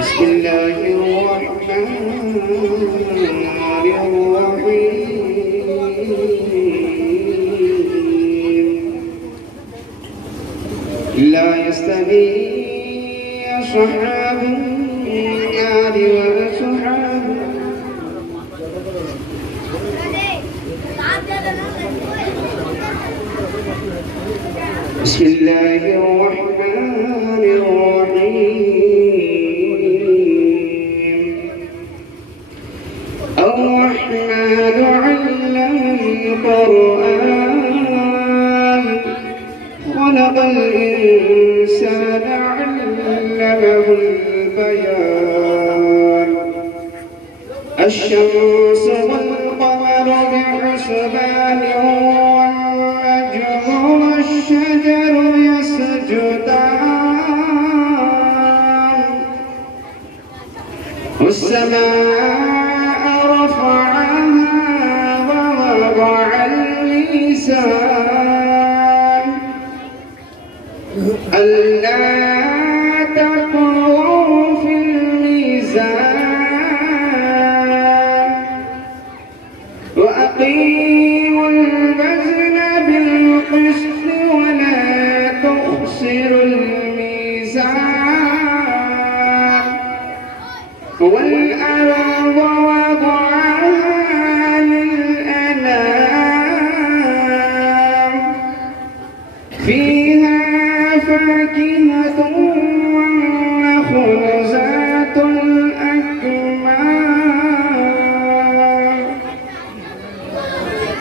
بسم الله الرحمن الرحيم لا يستوي أصحاب النار وأصحاب بسم الله الرحمن الرحيم الرحمن علم القرآن خلق الإنسان علمه البيان الشمس والقمر بحسبان والنجم والشجر يسجدان والسماء رفعها ووضع الميزان ألا تطغوا في الميزان وأقيموا الوزن بالقسط ولا تخسروا الميزان والأرض وضعها للأنام فيها فاكهة والنخل ذات الأكمام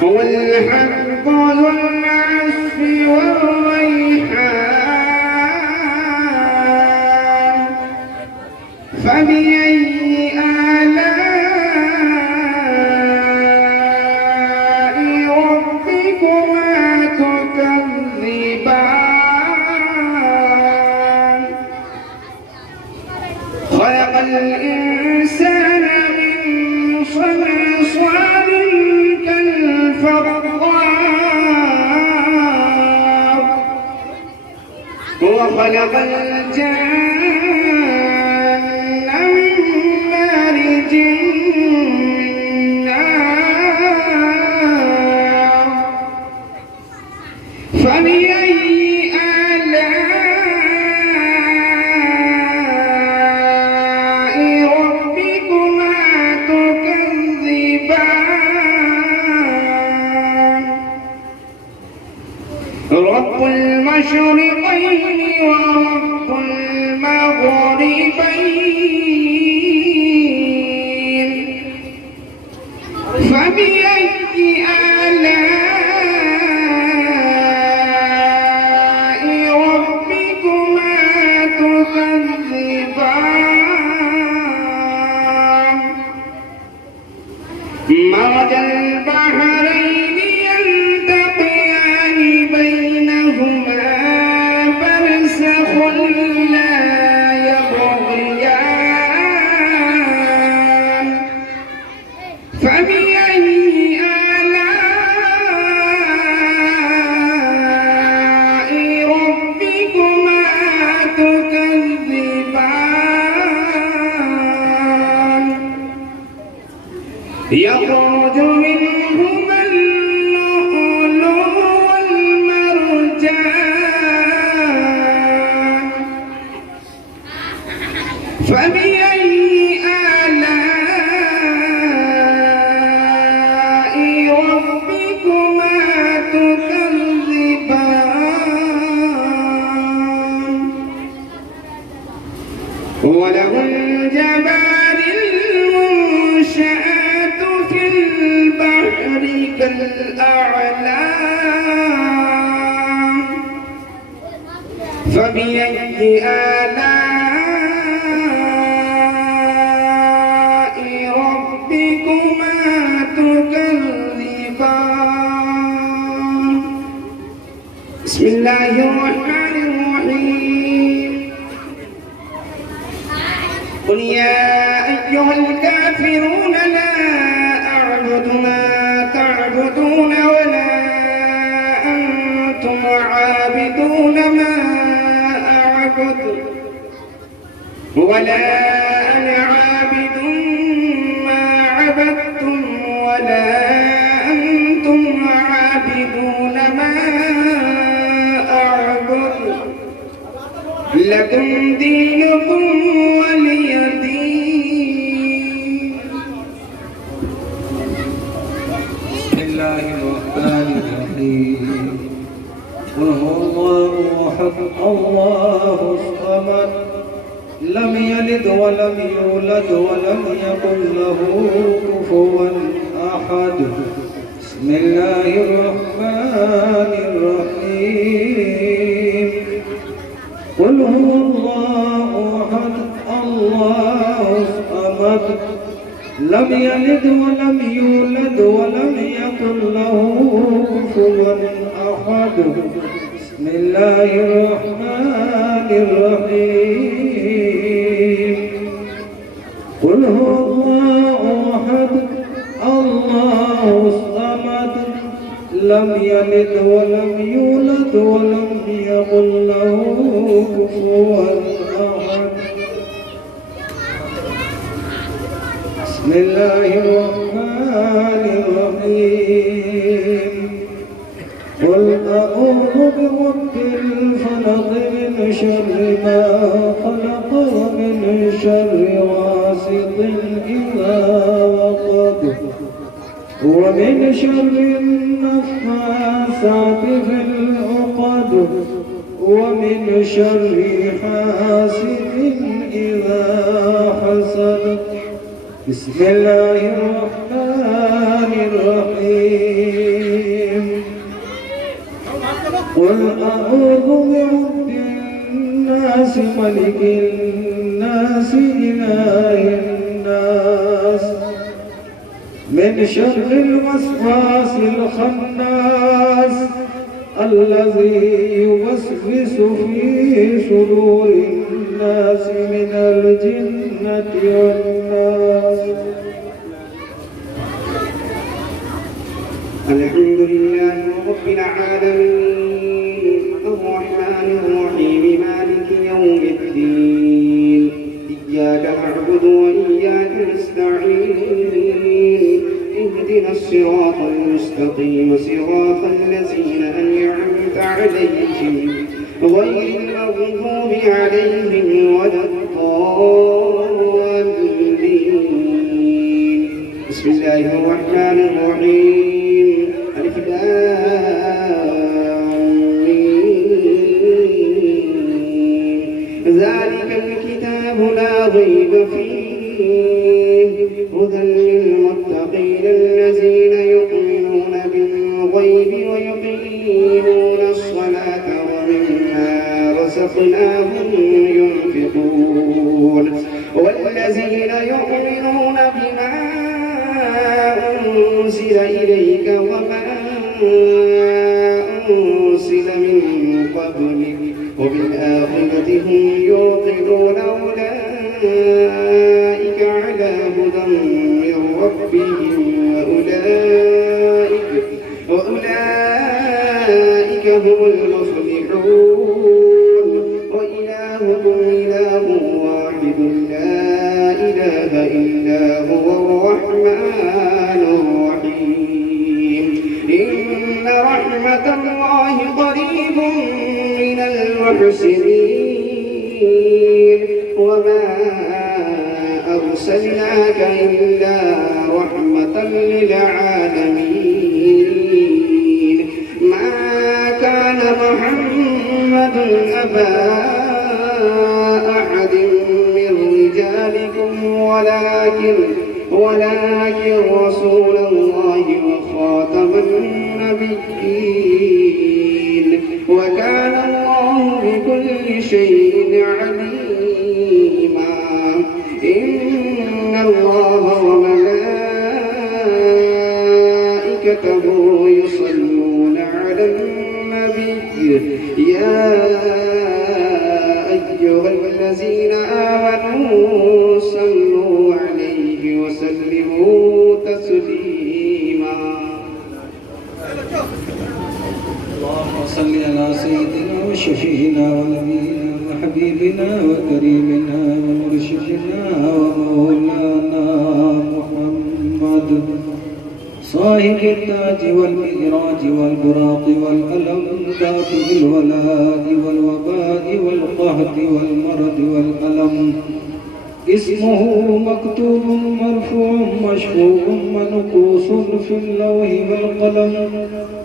والحب ذو العصف والريحان فبأي آلاء ربكما تكذبان خلق الإنسان من صلصال كالفخار وخلق الجن من مارج من نار فبأي آلاء ربكما تكذبان رب المشرقين ورب المغربين فبأي آلاء ربكما تكذبان مرج البحرين يلتقيان بينهما برزخ لا يبغيان فبأي آلاء ربكما تكذبان يخرج منهما اللؤلؤ والمرجان فبأي آلاء ربكما تكذبان وله الجبال المنشآت في البحر كالأعلام فبأي آلاء ربكما تكذبان بسم الله الرحمن الرحيم قل يا أيها الكافرون لا ولا أنا عابد ما عبدتم ولا أنتم عابدون ما أعبد لكم دينكم ولي دين. بسم الله الرحمن الرحيم. قل هو الله أحد الله الصمد لم يلد ولم يولد ولم يكن له كفوا أحد. بسم الله الرحمن الرحيم. قل هو الله أحد الله الصمد لم يلد ولم يولد ولم يكن له كفوا أحد. بسم الله الرحمن الرحيم. قل هو الله أحد الله الصمد لم يلد ولم يولد ولم يكن له كفوا أحد. بسم الله الرحمن الرحيم. قل أعوذ برب الفلق من شر ما خلق ومن شر غاسق إذا وقب ومن شر النفاثات في العقد ومن شر حاسد إذا حسد. بسم الله الرحمن الرحيم. قل أعوذ برب الناس ملك الناس إله الناس من شر الوسواس الخناس الذي يوسوس في صدور الناس من الجنة والناس. الحمد لله رب العالمين الرحمن الرحيم مالك يوم الدين إياك نعبد وإياك نستعين اهدنا الصراط المستقيم صراط الذين أنعمت عليهم غير المغضوب عليهم ولا الضالين. بسم الله الرحمن الرحيم. ألف لام ميم. ذلك الكتاب لا ريب فيه هدى للمتقين الذين يؤمنون بالغيب ويقيمون الصلاة ومما رزقناهم ينفقون والذين يؤمنون بما أنزل إليك وما أنزل من قبلك وبالآخرة هم يوقنون أولئك على هدى من ربهم وأولئك هم المفلحون. وإلهكم إله واحد لا إله إلا هو الرحمن الرحيم. إن رحمة الله قريب من المحسنين وما أرسلناك إلا رحمة للعالمين. ما كان محمد أبا أحد من رجالكم ولكن رسول الله وخاتم النبيين وكان الله بكل شيء عليما. إن الله وملائكته يصلون على النبي يا أيها الذين آمنوا صلوا عليه وسلموا تسليما. اللهم صل على سيدنا وشفيعنا ونبينا حبيبنا وكريمنا ومرشدنا ومولانا محمد صاحب التاج والمئراج والبراق والألم دافع الولاء والوباء والقهد والمرض والألم اسمه مكتوب مرفوع مشفوع منقوص في اللوح والقلم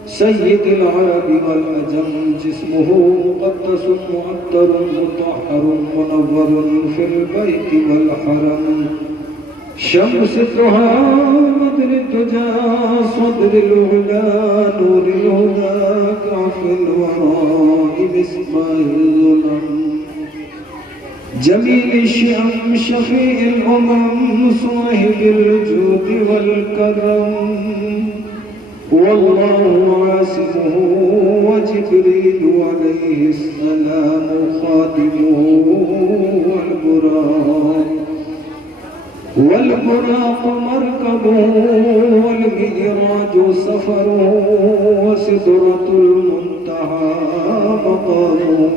سيد العرب والعجم جسمه مقدس معطر مطهر منور في البيت والحرم شمس الضحى بدر الدجى صدر الهدى نور الهدى كعف الوراء مصباح الظلم جميل الشأم شفيع الأمم صاحب الجود والكرم والله عاصمه وجبريل عليه السلام خادمه والبراق مركبه والمئراج سفره وسدرة المنتهى مقامه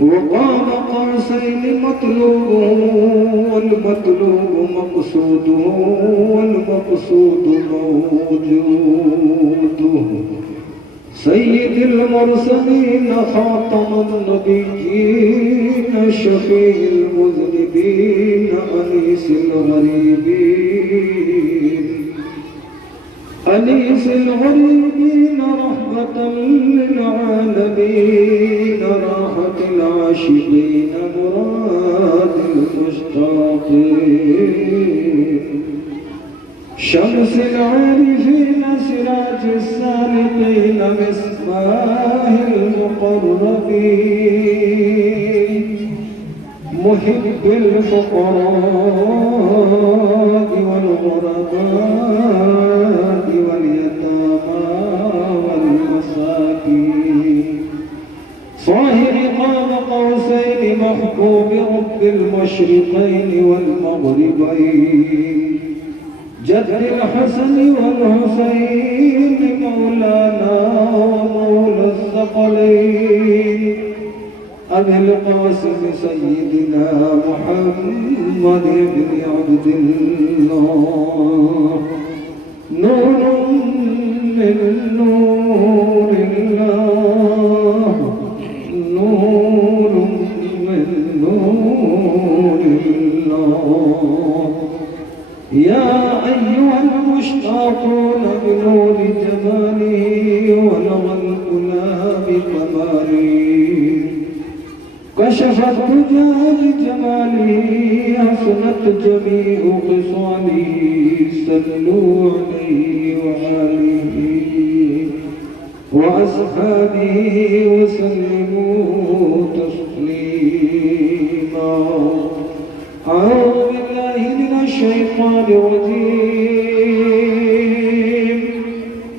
وقاب قوسين مطلوبه والمطلوب مقصوده والمقصود موجوده سيد المرسلين خاتم النبيين شفيع المذنبين أنيس الغريبين أنيس الغريبين رحمة للعالمين راحة العاشقين مراد المشتاقين شمس العارفين سراج السالكين مصباح المقربين محب الفقراء والغرباء واليتامى والمساكين صاحب قاب قوسين محبوب رب المشرقين والمغربين جد الحسن والحسين مولانا ومولى الثقلين أبي القاسم سيدنا محمد بن عبد الله نور من نور الله نور من نور الله يا أيها المشتاقون بنور جماله ولغى الأولى بكماله كشف الدجى بجماله حسنت جميع خصاله صلوا عليه وآله وأصحابه وسلموا تسليما أعوذ بالله من الشيطان الرجيم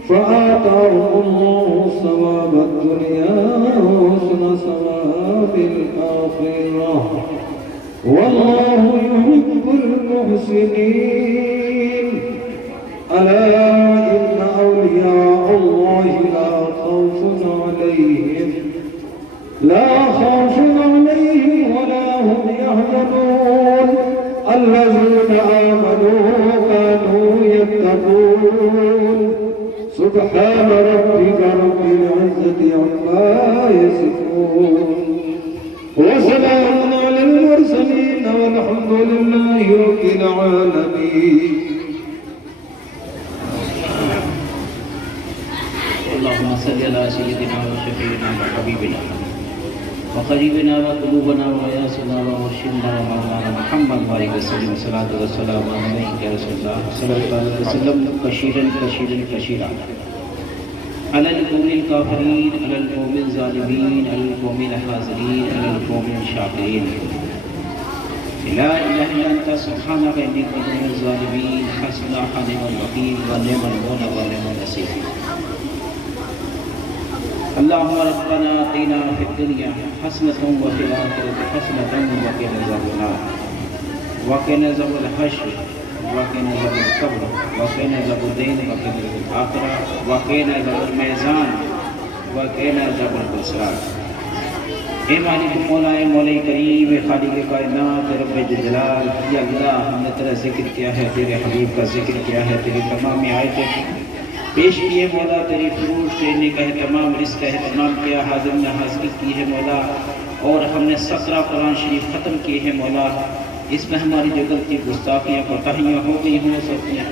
فآتاهم الله ثواب الدنيا وحسن ثواب الآخرة والله يحب المحسنين ألا إن أولياء الله لا خوف عليهم ولا هم يحزنون الذين آمنوا كانوا يتقون سبحان ربك رب العزة عما يصفون وسلام على المرسلين والحمد لله رب العالمين. اللهم صل على سيدنا وشفيعنا وحبيبنا وقريبنا وقلوبنا وياسنا ومرشدنا ومولانا محمد عليه وسلم صلاة والسلام عليك يا رسول الله صلى الله عليه وسلم كثيرا كثيرا كثيرا على القوم الكافرين على القوم الظالمين على القوم الحاضرين على القوم الشاكرين لا اله الا انت سبحانك اني كنت من الظالمين حسبنا حليم الوكيل ونعم المولى ونعم النصير. اللهم ربنا آتنا في الدنيا حسنة وفي الآخرة حسنة وقنا عذاب النار وقنا عذاب الحشر وقنا عذاب القبر وقنا عذاب الدين وقنا عذاب الآخرة وقنا عذاب الميزان وقنا عذاب الخسران. اے مالک مولا اے مولا کریم اے خالق کائنات اے رب جلال، یا اللہ ہم نے تیرا ذکر کیا ہے، تیرے حبیب کا ذکر کیا ہے، تیری تمام آیتیں پیش کیے مولا، تیری فروش دینے کا اہتمام، رزق کا اہتمام کیا، حاضر نے حاضری کی ہے مولا، اور ہم نے 17 قرآن شریف ختم کیے ہیں مولا۔ اس میں ہماری جو غلطی گستاخیاں کوتاہیاں ہو گئی ہوں سب نے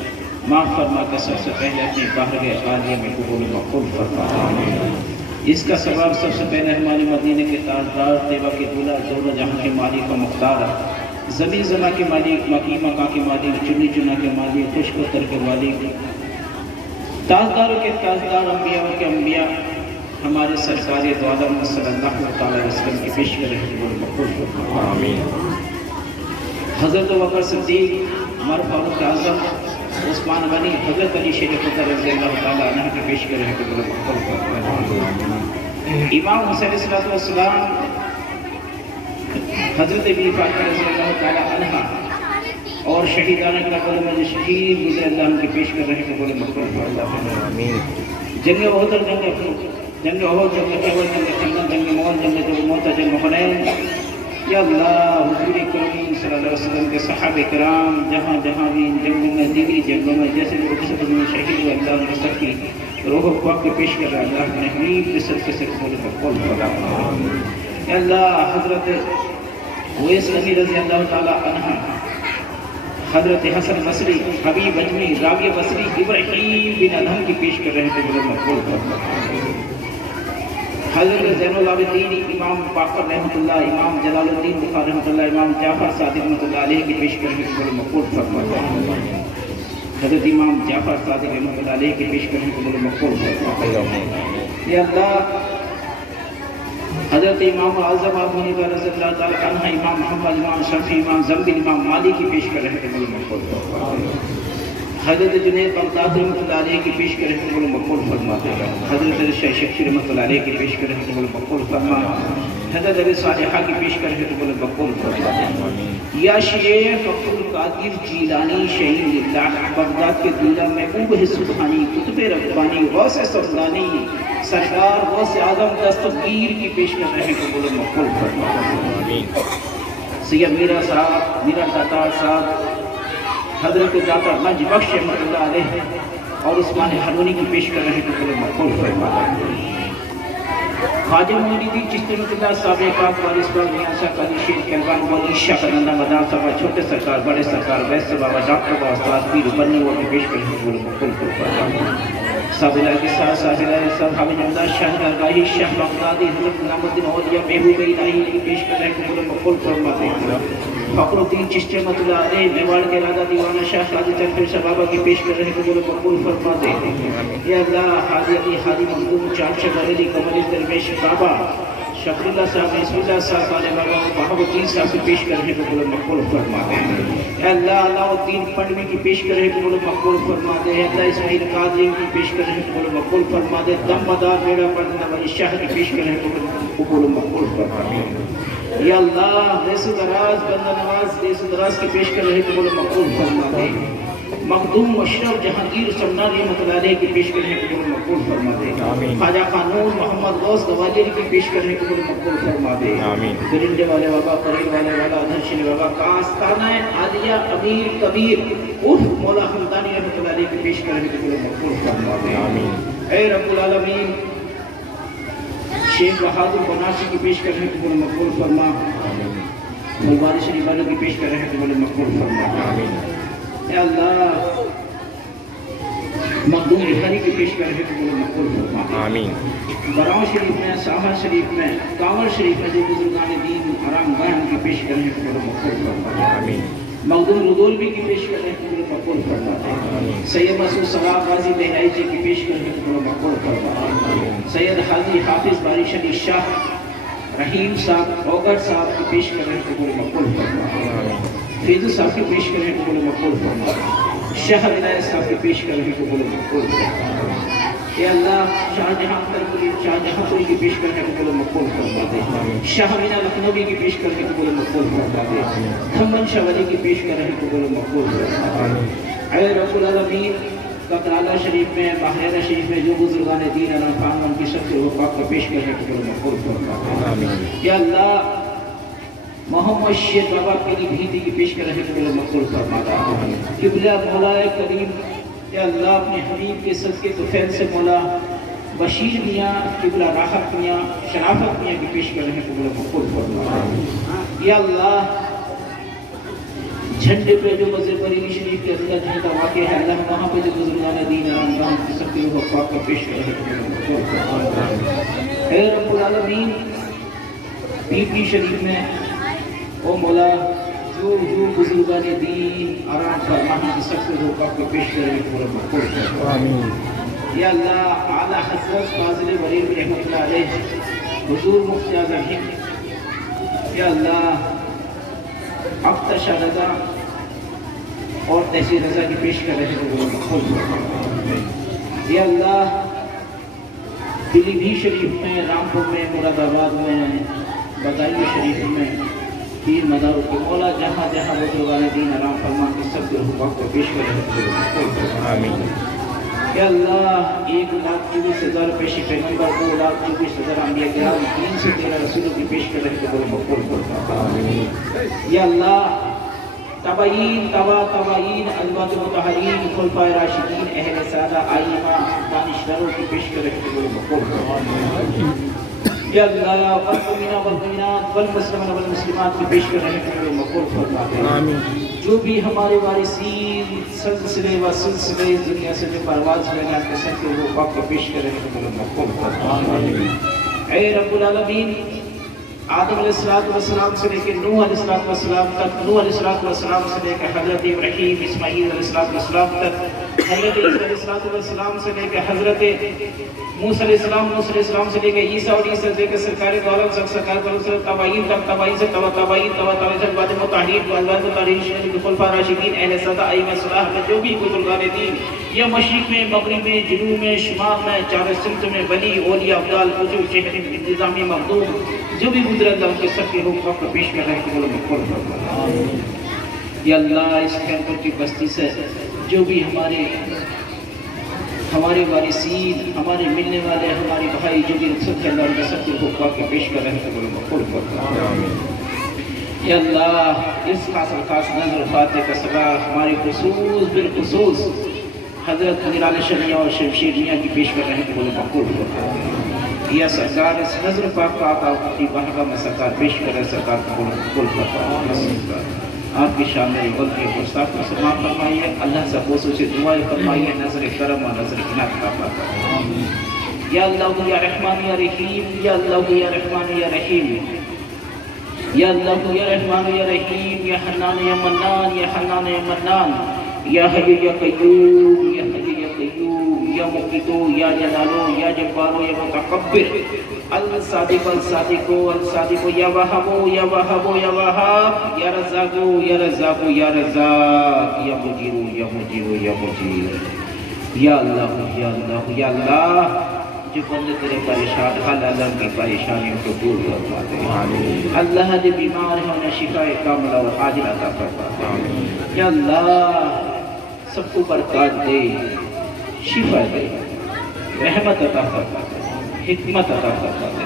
معاف فرما کر سب سے پہلے اپنے باہر عالیہ میں قبول و مقبول فرما۔ اس کا سبب سب سے پہلے ہمارے مدینے کے تاجدار، طیبہ کے دولہ، دونوں جہاں کے مالک و مختار، زمین زماں کے مالک، مکی مکاں کے مالک، چنی چنا کے مالک، خشک و تر کے مالک، تاجداروں کے تاجدار، انبیاء کے انبیاء، ہمارے سرکار دو عالم صلی اللہ علیہ وسلم کی پیش کر رہے ہیں مقبول فرما۔ آمین۔ حضرت بکر صدیق، عمر فاروق اعظم، عثمان غنی، حضرت علی شیر فطر رضی اللہ تعالیٰ عنہ کی پیش کر رہے ہیں مقبول فرما۔ امام حسین علیہ السلام، حضرت بی فاطمہ رضی اللہ تعالیٰ عنہ اور شہیدان کربلا میں شہید رضی اللہ عنہ کی پیش کر رہے ہیں بولے مقبول فرما۔ آمین۔ جنگ احد، جنگ احد، جنگ خیبر، جنگ خندق، جنگ مؤتہ، جنگ موتہ، جنگ حنین، یا اللہ حضور کریم صلی اللہ علیہ وسلم کے صحابہ کرام جہاں جہاں بھی ان جنگوں میں، دیگری جنگوں میں، جیسے لوگ کسی میں شہید ہوئے، اللہ نے سب کی روح پاک کے پیش کر رہا ہے، اللہ نے حبیب کے سر کے سر بولے مقبول فرما۔ یا اللہ حضرت اویس غنی رضی اللہ تعالیٰ عنہ، حضرت حسن بصری، حبیب اجمی، راویہ بصری، ابراہیم بن ادہم کی پیش کر رہے ہیں بولے مقبول فرما۔ حضرت زین العابدین امام باقر رحمۃ اللہ، امام جلال الدین بخاری رحمۃ اللہ، امام جعفر صادق رحمۃ اللہ علیہ کی پیش کر رہے ہیں بولے مقبول فرما۔ حضرت امام جعفر صادق رحمۃ اللہ علیہ کی پیش کر رہے ہیں بولے مقبول فرما۔ یا اللہ حضرت امام اعظم ابو حنیفہ رضی اللہ تعالیٰ عنہ، امام محمد، امام شافعی، امام زنبیل، امام مالک کی پیش کر رہے ہیں بولے مقبول فرما۔ حضرت جنید بغدادی رحمۃ اللہ علیہ کی پیش کر رہے ہیں بولے مقبول فرما۔ حضرت شیخ شفیع رحمۃ اللہ علیہ کی پیش کر رہے ہیں بولے مقبول فرما۔ حضرت علی صالحہ کی پیش کر رہے ہیں بولے مقبول فرما۔ یا شیخ عبد القادر جیلانی شہید اللہ، بغداد کے دیلہ محبوب سبحانی، قطب ربانی، غوث سمدانی، سرکار غوث اعظم دستگیر کی پیش کر رہے ہیں بولے مقبول فرما۔ سید میرا صاحب، میرا داتا صاحب، حضرت داتا گنج بخش رحمۃ اللہ علیہ اور عثمان حرونی کی پیش کر رہے ہیں بولے مقبول فرما۔ خواجہ معین الدین چشتی رحمۃ اللہ صاحب پاک وارث باغ میاں شاہ قاضی شیر کلوان مولی شاہ کنندہ مدار صاحب، چھوٹے سرکار، بڑے سرکار، ویسے بابا، ڈاکٹر بابا، استاد پیر بننے والوں کی پیش کر رہے ہیں بولے مقبول فرما۔ صاحب الہ کے ساتھ صاحب الہ صاحب حامد جمدار شاہ درگاہی شاہ بغدادی، حضرت نظام الدین اولیاء محبوب الہی کی پیش کر رہے ہیں بولے مقبول فرما۔ فخر الدین چشتی رحمۃ اللہ علیہ، میواڑ کے راجہ دیوانہ شاہ قاضی چندر شاہ بابا کی پیش کر رہے ہیں بولے مقبول فرما دے۔ یا اللہ حاجی علی، حاجی مخدوم، چاچا بریلی، قمر درویش بابا، شفیع اللہ صاحب، اسم اللہ صاحب، والے بابا، بہاؤ الدین صاحب کی پیش کر رہے ہیں بولے مقبول فرما دے۔ یا اللہ علاء الدین پنڈوی کی پیش کر رہے ہیں بولے مقبول فرما دے۔ یا اللہ اسماعیل قاضی کی پیش کر رہے ہیں بولے مقبول فرما دے۔ دم مدار بیڑا پردہ والی شاہ کی پیش کر رہے ہیں بولے مقبول فرما دے۔ یا اللہ دیس و دراز، بندہ نواز دیس و دراز کی پیش کر رہے ہیں بولے مقبول فرما دے۔ مخدوم اشرف جہانگیر سمنا رحمۃ اللہ علیہ کی پیش کر رہے ہیں بولے مقبول فرما دے۔ خواجہ قانون محمد غوث گوالیری کی پیش کر رہے ہیں بولے مقبول فرما دے۔ گرنڈے والے بابا، قریب والے بابا، دھرشن بابا کا آستانہ عالیہ امیر کبیر عرف مولا حمدانی رحمۃ اللہ علیہ کی پیش کر رہے ہیں بولے مقبول فرما دے۔ اے رب العالمین شیخ بہادر بنارسی کی پیش کر رہے ہیں بولے مقبول فرما۔ ملواری شریف والوں کی پیش کر رہے ہیں بولے مقبول فرما۔ اے اللہ مخدوم بخاری کی پیش کر رہے ہیں بولے مقبول فرما۔ براؤں شریف میں، ساحر شریف میں، کانور شریف میں جو بزرگان دین حرام گاہ ان کی پیش کر رہے ہیں بولے مقبول فرما۔ مخدوم رضولوی کی پیش کر رہے ہیں بولے مقبول فرما۔ سید مسعود صلاح غازی بہرائی جی کی پیش کر رہے ہیں بولے مقبول فرما۔ سید حاجی حافظ بارش علی شاہ رحیم صاحب اوگر صاحب کی پیش کر رہے ہیں بولے مقبول فرما۔ فیض صاحب کی پیش کر رہے ہیں بولے مقبول فرما۔ شاہ ولایت صاحب کی پیش کر رہے ہیں بولے مقبول فرما۔ اے اللہ شاہ جہاں ترکلی، شاہ جہاں پوری کی پیش کر رہے ہیں بولے مقبول فرما دے۔ شاہ مینا لکھنوی کی پیش کر رہے ہیں بولے مقبول فرما دے۔ تھمن شاہ ولی کی پیش کر رہے ہیں بولے مقبول فرما دے۔ اے رب العالمین ککرالہ شریف میں بحیرہ شریف میں جو بزرگان دین اللہ خان ان کی سب سے وہ پاک کو پیش کرنے کے لیے مقبول فرما یا اللہ محمد شیر بابا پیری بھیدی کی پیش کرنے کے لیے مقبول فرما قبلہ مولا کریم یا اللہ اپنے حبیب کے صدقے تو فیل سے مولا بشیر میاں قبلہ راحت میاں شرافت میاں کی پیش کرنے کے لیے مقبول فرما یا اللہ جھنڈے پہ جو مسجد بریلی شریف کے اندر جھنڈا واقع ہے اللہ وہاں پہ جو بزرگان دین اللہ کی سب کے وہ پاک کا پیش کرے اے رب العالمین پی پی شریف میں او مولا جو بزرگان دین آرام فرما کی سب کے وہ پاک کا پیش کرے پورا مقبول یا اللہ اعلیٰ حضرت فاضل بریلی رحمۃ اللہ علیہ حضور مفتی اعظم ہند یا اللہ اختر شاہ رضا اور تحصیل رضا کی پیش کر رہے ہیں وہ مقبول یا اللہ پیلی بھی شریف میں رامپور میں مراد آباد میں بدائی شریف میں پیر مداروں کے مولا جہاں جہاں بزرگان دین آرام فرما کے سب کے حقوق کو پیش کر رہے ہیں یا اللہ 1,24,000 پیش پیغمبر 2,24,000 انبیاء کرام 313 رسولوں کی پیش کر رہے ہیں وہ مقبول فرما یا اللہ تابعین ازواج مطہرین خلفائے راشدین اہل سادہ ائمہ دانشوروں کی پیش کر رہے ہیں وہ مقبول فرما یا اللہ والمؤمنات والمسلمین والمسلمات کی پیش کر رہے ہیں وہ مقبول فرما جو بھی ہمارے وارثین سلسلے و سلسلے دنیا سے جو پرواز ہوئے ہیں کے سب کے وہ پاک کو پیش کر رہے ہیں وہ مقبول فرما اے رب العالمین آدم علیہ السلام سے لے کے نوح علیہ السلام تک نوح علیہ السلام سے لے کے حضرت ابراہیم اسماعیل علیہ السلام تک حضرت عیسیٰ علیہ السلام سے لے کے حضرت موسیٰ علیہ السلام سے لے کے عیسیٰ اور عیسیٰ سے لے کے سرکار دولت سرکار دولت سے تابعین تک تابعین سے تابعین سے بعد مطہرین و ازواج مطہرین شریف خلفاء راشدین اہل سادہ ائمہ صلاح میں جو بھی بزرگان دین یا مشرق میں مغرب میں جنوب میں شمال میں چار سمت میں ولی اولیاء افضال وجوہ شہر انتظامی مخدوم جو بھی گزرا ان کے سب کے حقوق کو پیش کر رہے ہیں وہ مقبول فرما یا اللہ اس کیمپر کی بستی سے جو بھی ہمارے وارثین ہمارے ملنے والے ہمارے بھائی جو بھی رخصت اللہ ان کے سب کے حقوق کو پیش کر رہے ہیں وہ مقبول فرما یا اللہ اس خاص نظر فاتح کا صدا ہمارے خصوص بالخصوص حضرت نگران شمیع اور شمشیر میاں کی پیش کر رہے ہیں وہ مقبول فرما یا سرکار اس نظر پاک کا آقا اپنی بارگاہ میں سرکار پیش کر رہے سرکار کو قبول فرما آپ کی شان میں غلطی اور گستاخ کو سماعت فرمائیے اللہ سے خصوص سے دعائیں فرمائیے نظر کرم اور نظر عنایت عطا فرمائیے یا اللہ یا رحمان یا رحیم یا اللہ یا رحمان یا رحیم یا اللہ یا رحمان یا رحیم یا حنان یا منان یا حنان یا منان یا حی یا قیوم یا حی یا قیوم یا مقیتو یا جلالو یا جبارو یا متکبر الصادق الصادقو الصادقو یا وہابو یا وہابو یا وہاب یا رزاقو یا رزاقو یا رزاق یا مجیرو یا مجیرو یا مجیر یا اللہ یا اللہ یا اللہ جو بندے تیرے پریشان حال علم کی پریشانیوں کو دور فرما دے اللہ جو بیمار ہے انہیں شفا کاملہ اور عاجل عطا فرما دے یا اللہ سب کو برکات دے شفا دے رحمت عطا فرما دے حکمت عطا فرما دے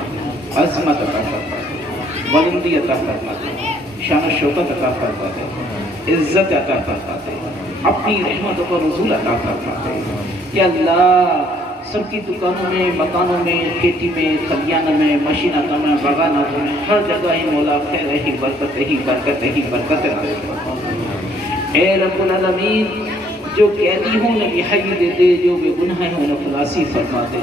عظمت عطا فرما دے بلندی عطا فرما دے شان و شوکت عطا فرما دے عزت عطا فرما دے اپنی رحمتوں کو رسول عطا فرما دے یا اللہ سب کی دکانوں میں مکانوں میں کھیتی میں کھلیانوں میں مشیناتوں میں باغانوں میں ہر جگہ ہی مولا خیر ہی برکت ہی برکت ہی برکت اے رب العالمین جو قیدی ہوں انہیں رہائی دے دے جو بے گناہ ہوں انہیں خلاصی فرما دے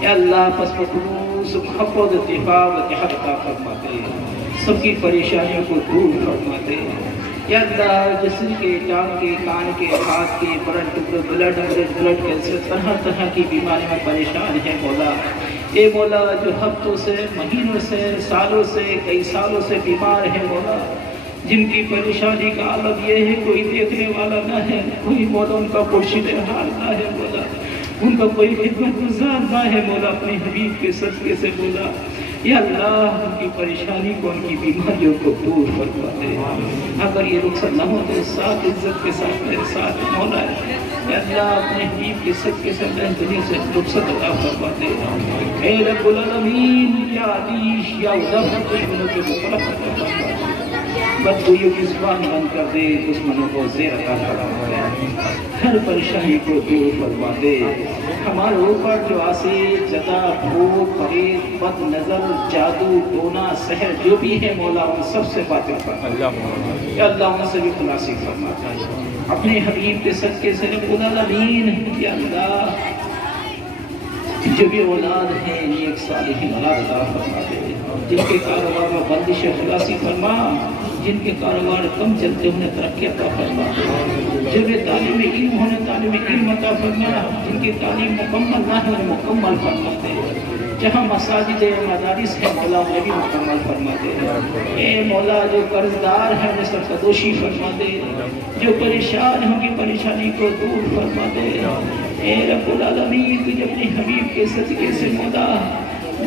یا اللہ پس خلوص محبت دفاع و اتحاد عطا فرما دے سب کی پریشانیوں کو دور فرما دے یا اللہ جسم کے ٹانگ کے کان کے ہاتھ کے بلڈ کینسر طرح کی بیماریوں میں پریشان ہے مولا اے مولا جو ہفتوں سے مہینوں سے سالوں سے کئی سالوں سے بیمار ہے مولا جن کی پریشانی کا عالم یہ ہے کوئی دیکھنے والا نہ ہے کوئی مولا ان کا مرشد حال نہ ہے مولا ان کا کوئی خدمت گزار نہ ہے مولا اپنے حبیب کے صدقے سے مولا یا اللہ ان کی پریشانی کو ان کی بیماریوں کو دور فرما دے. اگر یہ رخصت نہ ہو تو ساتھ عزت کے ساتھ میرے ساتھ مولا ہے یا اللہ اپنے حبیب کے صدقے سے اللہ دنیا سے رخصت عطا فرما دے. اے رب العالمین یا علیش یا اللہ دشمنوں کے مخالف عطا فرما دے. بدگوئیوں کی زبان بند کر دے, دشمنوں کو زیر عطا فرما دے, ہر پریشانی کو دور فرما دے. ہمارے اوپر جو آسیب زدہ بھوک فریب بد نظر جادو ٹونا سحر جو بھی ہے مولا ان سب سے باطل فرما یا اللہ ان سے بھی خلاصی فرما اپنے حبیب کے صدقے سے رب العالمین. یا اللہ جو بھی اولاد ہیں نیک صالح اولاد عطا فرما دے. جن کے کاروبار میں بندش خلاصی فرما, جن کے کاروبار کم چلتے انہیں ترقی عطا فرما. جو بھی تعلیم علم ہونے تعلیم علم عطا فرما, جن کی تعلیم مکمل نہ ہے انہیں مکمل فرما دے. جہاں مساجد مدارس ہے مولا انہیں بھی مکمل فرما دے. اے مولا جو قرضدار ہیں انہیں سرکدوشی فرما دے, جو پریشان ہیں ان کی پریشانی کو دور فرما دے. اے رب العالمین تجھے اپنے حبیب کے صدقے سے مولا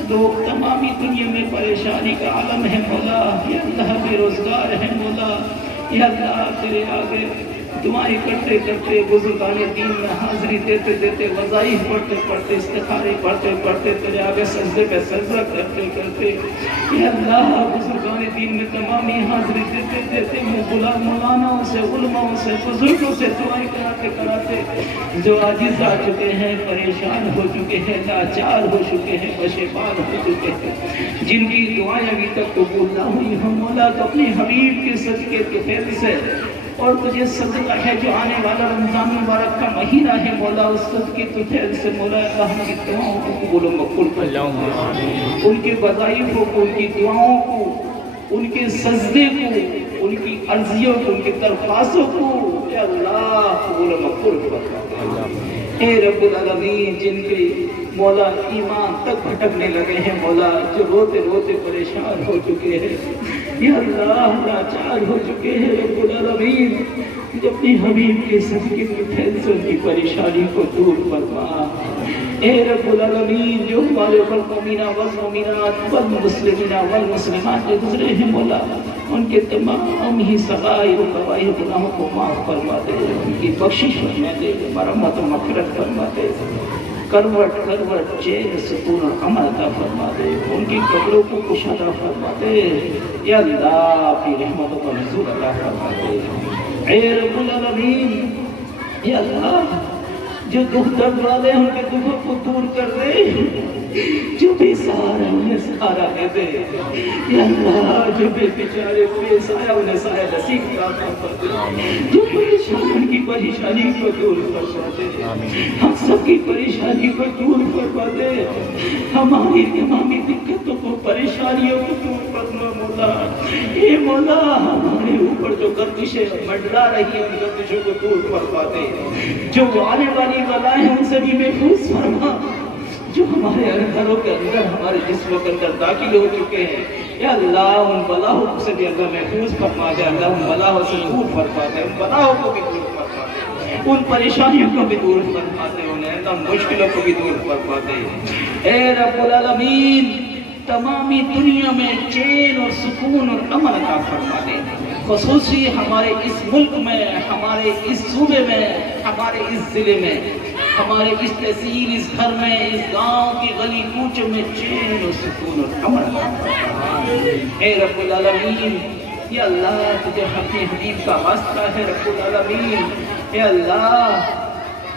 لوگ تمامی دنیا میں پریشانی کا عالم ہے مولا. یا اللہ بے روزگار ہے مولا. یا اللہ تیرے آگے دعائیں کرتے کرتے بزرگان دین میں حاضری دیتے دیتے وظائف پڑھتے پڑھتے استخارے پڑھتے پڑھتے تیرے آگے سجدے پہ سجدہ کرتے کرتے یا اللہ بزرگان دین میں تمامی حاضری دیتے دیتے مولاناؤں سے علماؤں سے بزرگوں سے دعائیں کراتے کراتے جو عاجز آ چکے ہیں, پریشان ہو چکے ہیں, لاچار ہو چکے ہیں, پشیمان ہو چکے ہیں, جن کی دعائیں ابھی تک قبول نہ ہوئی ہوں مولا تو اپنے حبیب کے صدقے کے فیض سے اور تجھے صدقہ ہے جو آنے والا رمضان مبارک کا مہینہ ہے مولا اس صدقے کے فیض سے مولا اللہ کی دعاؤں کو قبول و مقبول کر. ان کے وظائفوں کو, ان کی دعاؤں کو, ان کے سجدے کو, ان کی عرضیوں کو, ان کی درخواستوں کو اے اللہ قبول و مقبول کر. اے رب العالمین جن کے مولا ایمان تک بھٹکنے لگے ہیں مولا, جو روتے روتے پریشان ہو چکے ہیں یا اللہ لاچار ہو چکے ہیں رب العالمین جو اپنی حبیب کے صدقے کے فیض سے ان کی پریشانی کو دور فرما. اے رب العالمین جو ہمارے والمؤمنین والمؤمنات والمسلمین والمسلمات جو گزرے ہیں مولا ان کے تمام ہی صغائر و کبائر گناہوں کو معاف فرما دے, ان کی بخشش فرما دے, مرحمت و مغفرت فرما دے, کروٹ کروٹ چین سکون اور امن عطا فرما دے, ان کی قبروں کو کشادہ فرما دے. یا اللہ اپنی رحمتوں کا نزول عطا فرما دے. اے رب العالمین یا اللہ جو دکھ درد والے ہیں ان کے دکھوں کو دور کر دے, جو بے سہارا انہیں سہارا دے دے. یا اللہ جو بے بیچارے بے سایہ انہیں سایہ نصیب فرما دے, جو پریشان ان کی پریشانی کو دور فرما دے, ہم سب کی پریشانی کو دور فرما دے, ہماری تمامی دقتوں کو پریشانیوں کو دور فرما مولا. اے مولا ہمارے اوپر جو گردشیں منڈلا رہی ہیں ان گردشوں کو دور فرما دے, جو آنے والی بلائیں ان سے بھی محفوظ فرما, جو ہمارے گھروں کے اندر ہمارے جسموں کے اندر داخل ہو چکے ہیں یا اللہ ان بلاؤں سے بھی اللہ محفوظ فرما دے. اللہ ان بلاؤں سے دور فرما دے, ان بلاؤں کو بھی دور فرما دے, ان پریشانیوں کو بھی دور فرما دے, انہیں مشکلوں کو بھی دور فرما دے. اے رب العالمین تمامی دنیا میں چین اور سکون اور امن عطا فرما دے, خصوصی ہمارے اس ملک میں, ہمارے اس صوبے میں, ہمارے اس ضلع میں, ہمارے اس تحصیل, اس گھر میں, اس گاؤں کی گلی کوچوں میں چین اور سکون اور امن عطا فرما. اے رب العالمین یا اللہ تجھے اپنے حبیب کا واسطہ ہے رب العالمین, اے اللہ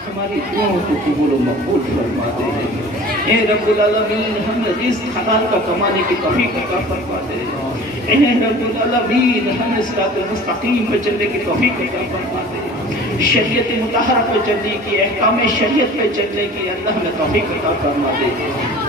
ہماری دعاؤں کو قبول و مقبول فرما دے. اے رب العالمین ہمیں رزق حلال کا کمانے کی توفیق عطا فرما دے. اے رب العالمین ہمیں صراط مستقیم پہ چلنے کی توفیق عطا فرما دے, شریعت مطہرہ پہ چلنے کی, احکام شریعت پہ چلنے کی اللہ ہمیں توفیق عطا فرما دے.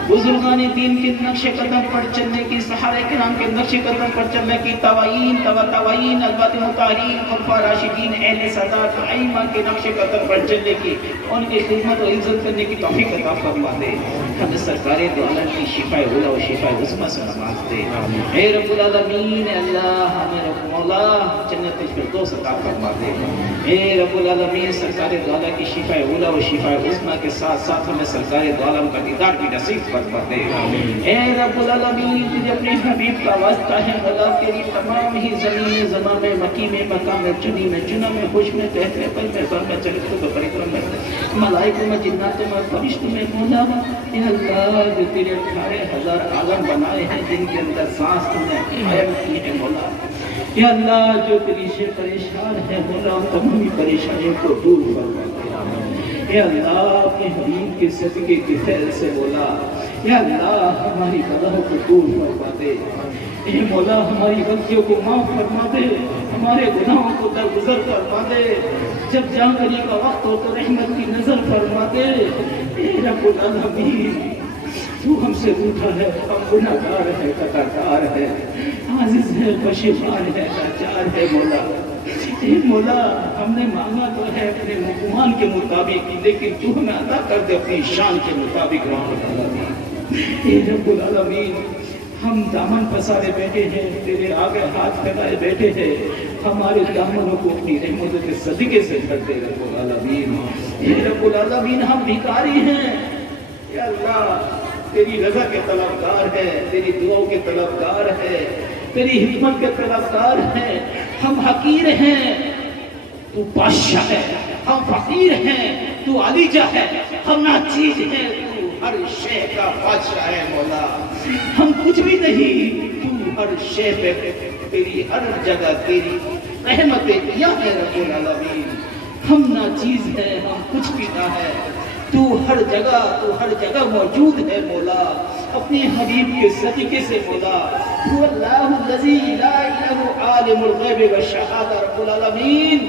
بزرگان دین کے نقش قدم پر چلنے کی, صحابہ کرام کے نقش قدم پر چلنے کی, توائین توائین البات مطہرین خلفاء راشدین اہل سادات ائمہ کے نقش قدم پر چلنے کی, ان کی خدمت و عزت کرنے کی توفیق عطا فرما دے. ہمیں سرکار دو عالم کی شفاء اولا و شفاء عظمی سے نواز دے. اے رب العالمین اللہ ہمیں رب مولا جنت الفردوس عطا فرما دے۔ اے رب العالمین سرکار دو عالم کی شفاء اولیٰ و شفاء عظمیٰ کے ساتھ ساتھ ہمیں سرکار دو عالم کا دیدار بھی نصیب فرما دے۔ اے رب العالمین تجھے اپنے حبیب کا واسطہ ہے مولا، تیری تمام ہی زمین زمان میں مکی میں مقام میں چنی میں چنا میں خوش میں تحت میں پل میں بر میں چلتوں میں پریکرم میں ملائکوں میں جناتوں میں فرشتوں میں مولا، اے اللہ جو تیرے 18,000 عالم بنائے ہیں جن کے اندر سانس تم نے قائم کی ہے مولا، یا اللہ جو تیری سے پریشان ہے مولا تمامی پریشانیوں کو دور فرما دے۔ یا اللہ اپنے حبیب کے صدقے کے فیض سے مولا، یا اللہ ہماری گناہوں کو دور فرما دے۔ اے مولا ہماری غلطیوں کو معاف فرما دے، ہمارے گناہوں کو درگزر فرما دے، جب جانگری کا وقت ہو تو رحمت کی نظر فرما دے۔ اے رب العالمین تو ہم سے روٹھا ہے، ہم گناہگار ہے، خطاکار ہے، عاجز ہے، پشیمان ہے، لاچار ہے مولا۔ اے مولا ہم نے مانگا تو ہے اپنے گمان کے مطابق، لیکن تو ہمیں عطا کر دے اپنی شان کے مطابق رحمت العالمین۔ اے رب العالمین ہم دامن پسارے بیٹھے ہیں، تیرے آگے ہاتھ پھیلائے بیٹھے ہیں، ہمارے دامنوں کو اپنی رحمت کے صدقے سے بھر دے رب العالمین۔ اے رب العالمین ہم بھکاری ہیں، یا اللہ تیری رضا کے طلبگار ہے، تیری دعاؤں کے طلبگار ہے، تیری حکمت کے طلبگار ہیں، ہم حقیر ہیں تو بادشاہ ہے، ہم فقیر ہیں تو علیجہ ہے، ہم ناچیز ہیں تو ہر شے کا بادشاہ ہے مولا، ہم کچھ بھی نہیں تو ہر شے پہ تیری ہر جگہ تیری رحمتیں کیا ہے رب العالمین۔ ہم ناچیز ہیں، ہم کچھ بھی نہ ہے، تو ہر جگہ موجود ہے مولا، اپنے حبیب کے صدقے سے مولا۔ هو اللہ الذی لا الہ عالم الغیب والشہادہ رب العالمین،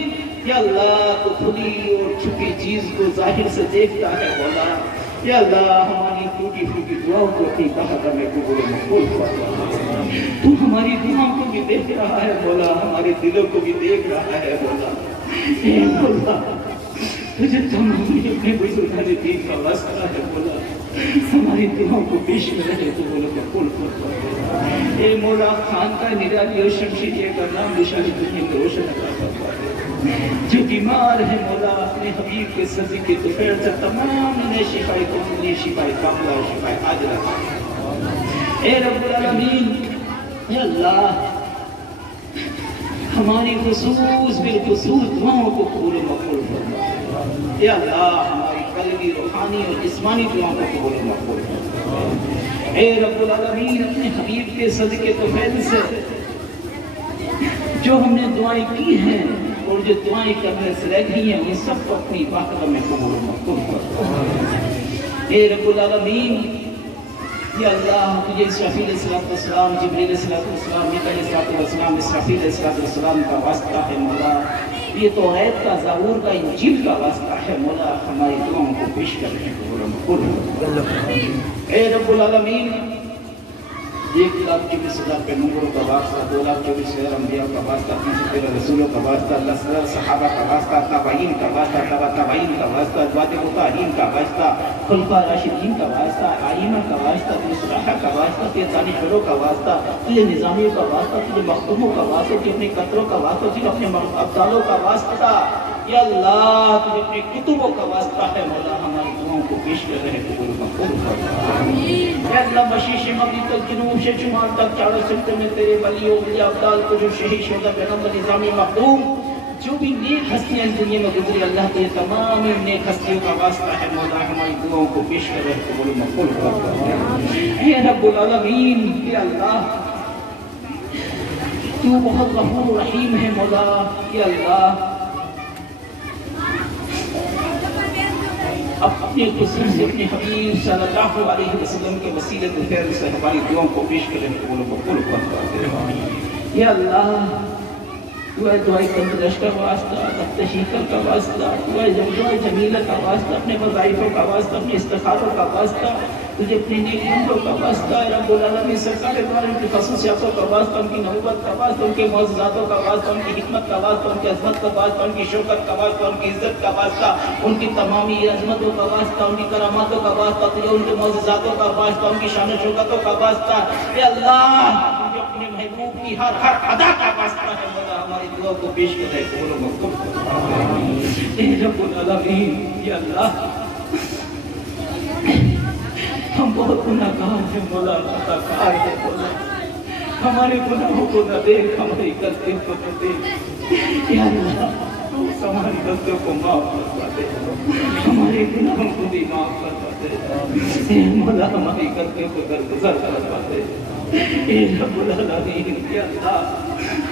یا اللہ تو کھلی اور چھپی چیز کو ظاہر سے دیکھتا ہے مولا، یا اللہ ہماری ٹوٹی پھوٹی دعاؤں کو اپنی بارگاہ میں قبول و مقبول فرما۔ تو ہماری دعاؤں کو بھی دیکھ رہا ہے مولا، ہمارے دلوں کو بھی دیکھ رہا ہے مولا۔ اے مولا تجھے تمامی اپنے بزرگان دین کا واسطہ ہے مولا، ہماری دعاؤں کو پیش میں رہے تو بولو قبول فرما۔ اے مولا خانقاہ نرالی اور شمشیریہ کا نام نشانی دنیا میں روشن عطا فرما دے۔ جو بیمار ہے مولا اپنے حبیب کے صدقے تو خیر سے تمام انہیں شفائے کاملی، شفائے کاملہ اور شفائے عاجلہ عطا۔ اے رب العالمین، یا اللہ ہماری خصوص بالخصوص دعاؤں کو قبول و مقبول فرما۔ یا اللہ ہماری قلبی، روحانی اور جسمانی دعاؤں کو قبول و مقبول فرما۔ اے رب العالمین اپنے حبیب کے صدقے تو فیض سے جو ہم نے دعائیں کی ہیں اور جو دعائیں کرنے سے رہ گئی ہیں ان سب کو اپنی بارگاہ میں قبول و مقبول فرما۔ اے رب العالمین، یا اللہ تجھے اسرافیل علیہ السلام، جبریل علیہ السلام، میکائیل علیہ السلام، اسرافیل علیہ السلام کا واسطہ ہے مولا، یہ توریت کا، زبور کا، انجیل کا واسطہ ہے مولا، ہماری دعاؤں کو پیش کر رہے ہیں۔ اے رب العالمین 1,24,000 پیغمبروں کا واسطہ، 2,24,000 انبیاء کا واسطہ، 313 رسولوں کا واسطہ، 10,000 صحابہ کا واسطہ، تابعین کا واسطہ، تبع تابعین کا واسطہ، ازواج مطہرین کا واسطہ، خلفاء راشدین کا واسطہ، ائمہ کا واسطہ، صحابہ کا واسطہ، تیرے ثانیوں کا واسطہ، تیرے نظامیوں کا واسطہ، تیرے مخدوموں کا واسطہ، تیرے اپنے قطروں کا واسطہ، تیرے اپنے ابدالوں کا واسطہ، یا اللہ تجھے اپنے کتبوں کا واسطہ ہے مولا، ہماری دعاؤں کو پیش کر رہے قبول مقبول فرما۔ یا اللہ مشرق مغرب تک، جنوب سے شمال تک، چاروں سمتوں میں تیرے ولی اولیاء ابدال کو جو شہید شہداء پیغمبر نظامی مخدوم جو بھی نیک ہستیاں اس دنیا میں گزری، اللہ تجھے تمام نیک ہستیوں کا واسطہ ہے مولا، ہماری دعاؤں کو پیش کر رہے قبول مقبول فرما۔ اے رب العالمین، یا اللہ تو بہت غفور رحیم ہے مولا، یا اللہ اپنے قصور سے اپنے حبیب صلی اللہ علیہ وسلم کے وسیلے کے خیر سے ہماری دعاؤں کو پیش کریں قبول و مقبول فرما۔ یا اللہ تو ہے دعائے کندرش کا واسطہ، تخت شیکر کا واسطہ، تو ہے دعائے جمیلہ کا واسطہ، اپنے وظائفوں کا واسطہ، اپنے استخاروں کا واسطہ، تجھے اپنے نیک بندوں کا واسطہ، رب العالمین سرکار دوارا ان کی خصوصیاتوں کا واسطہ، ان کی نبوت کا واسطہ، ان کے معجزاتوں کا واسطہ، ان کی حکمت کا واسطہ، ان کی عظمت کا واسطہ، ان کی شوکت کا واسطہ، ان کی عزت کا واسطہ، ان کی تمامی عظمتوں کا واسطہ، ان کی کراماتوں کا واسطہ، تجھے ان کے معجزاتوں کا واسطہ، ان کی شان و شوکتوں کا واسطہ۔ اے اللہ تجھے اپنے محبوب کی ہر ادا کا واسطہ ہے مولا، ہماری دعا کو پیش کرے قبول و مقبول فرما۔ اے رب العالمین، یا اللہ ہم بہت گناہگار ہیں مولا، خطا کار ہیں مولا، ہمارے گناہوں کو نہ دیکھ، ہماری غلطیوں کو نہ دیکھ، یا اللہ تو ہماری غلطیوں کو معاف کروا دے، ہمارے گناہوں کو بھی معاف کروا دے، اے مولا ہماری غلطیوں کو درگزر کروا دے، اے رب العالمین، یا اللہ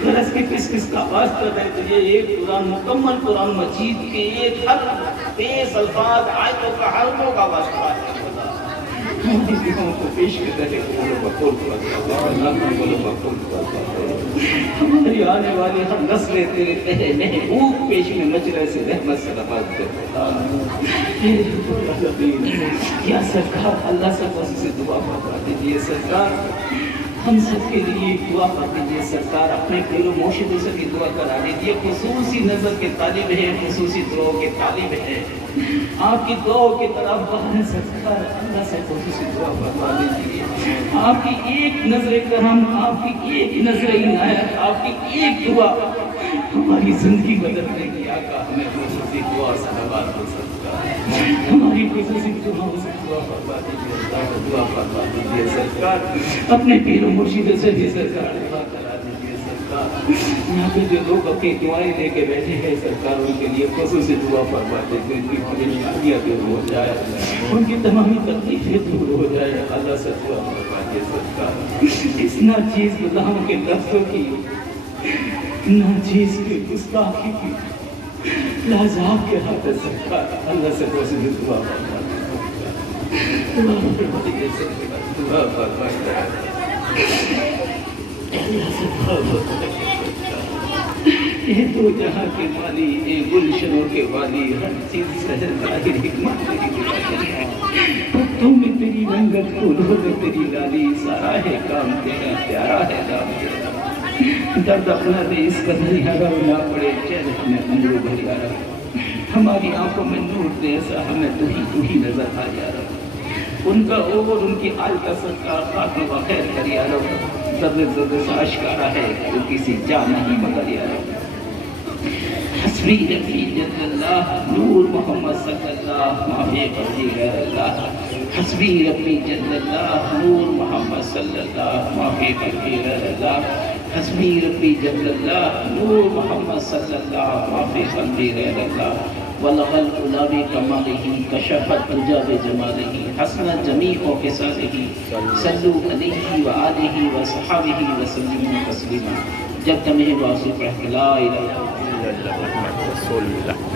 غرض کی کس کا واسطہ ہے تو یہ ایک قرآن مکمل قرآن مجید کے ایک حرف 23 الفاظ آیتوں کا حرفوں کا واسطہ ہے خدا، ہماری دعاؤں کو پیش کرتے قبول و مقبول فرما۔ ہماری آنے والی ہر نسلیں تیرے تہے محبوب پیش میں مجرے سے رحمت سے نواز دے خدا۔ اے رب العالمین، یا سرکار اللہ سے خصوصی دعا فرما دیجیے، سرکار ہم سب کے لیے دعا کر دیجیے، سرکار اپنے پیر و مرشدوں سے بھی دعا کرا دیجیے، خصوصی نظر کے طالب ہیں، خصوصی دعاؤں کے طالب ہیں، آپ کی دعاؤں کی طرف بہن سرکار اللہ سے خصوصی دعا فرما دیجیے، آپ کی ایک نظر کرم، آپ کی ایک نظر عنایت، آپ کی ایک دعا ہماری زندگی بدل دے گی آقا، ہمیں خصوصی دعا سے نواز ہو سکتا ہے، ہماری خصوصی دعاؤں سے دعا فرما دیجیے، دعا فرما دیجیے سرکار، اپنے پیر و مرشدوں سے بھی سرکار دعا کرا دیجیے سرکار، یہاں پہ جو لوگ اپنی دعائیں لے کے بیٹھے ہیں سرکار ان کے لیے خصوصی دعا فرما دیجیے، ان کی پریشانیاں دور ہو جائے، ان کی تمامی تکلیفیں دور ہو جائے، اللہ سے دعا فرما دیجیے سرکار، اس ناچیز غلام کے لفظوں کی، ناچیز کی گستاخی کی لازاب کے ہاتھ سرکار اللہ سے خصوصی دعا فرما دیجیے، دعا فرما دیجیے سرکار، دعا فرما دیجیے اللہ سے دعا فرما دیجیے سرکار، اے تو جہاں کے والی، اے گلشنوں کے والی، ہر چیز سے ظاہر حکمت تیری، پتوں میں تیری رنگت، پھولوں میں تیری لالی، سارا ہے کام تیرا، پیارا ہے نام تیرا، درد اپنا دے اس قدر ہرا نہ پڑے، چین ہمیں اندروں بھر آ رہا، ہماری آنکھوں میں نور دے ایسا ہمیں تو ہی نظر آ جا رہا، ان کا اور ان کی آل کا سرکار خاتمہ بخیر کر یا رب، ذرے سے اشکارا ہے کہ کسی جان نہیں مگر یا رب، حسبی ربی جل اللہ نور محمد صلی اللہ معافی قلبی غیر اللہ، حسبی ربی جل اللہ نور محمد صلی اللہ معافی قلبی غیر اللہ، حسبی ربی جل اللہ نور محمد صلی اللہ معافی قلبی غیر اللہ، ولغ العلا بکمالہ کشف الدجی بجمالہ حسنت جمیع خصالہ، صلوا علیہ وآلہ وصحبہ وسلم تسلیما۔ جب تمہیں واصف رہ لا الہ الا اللہ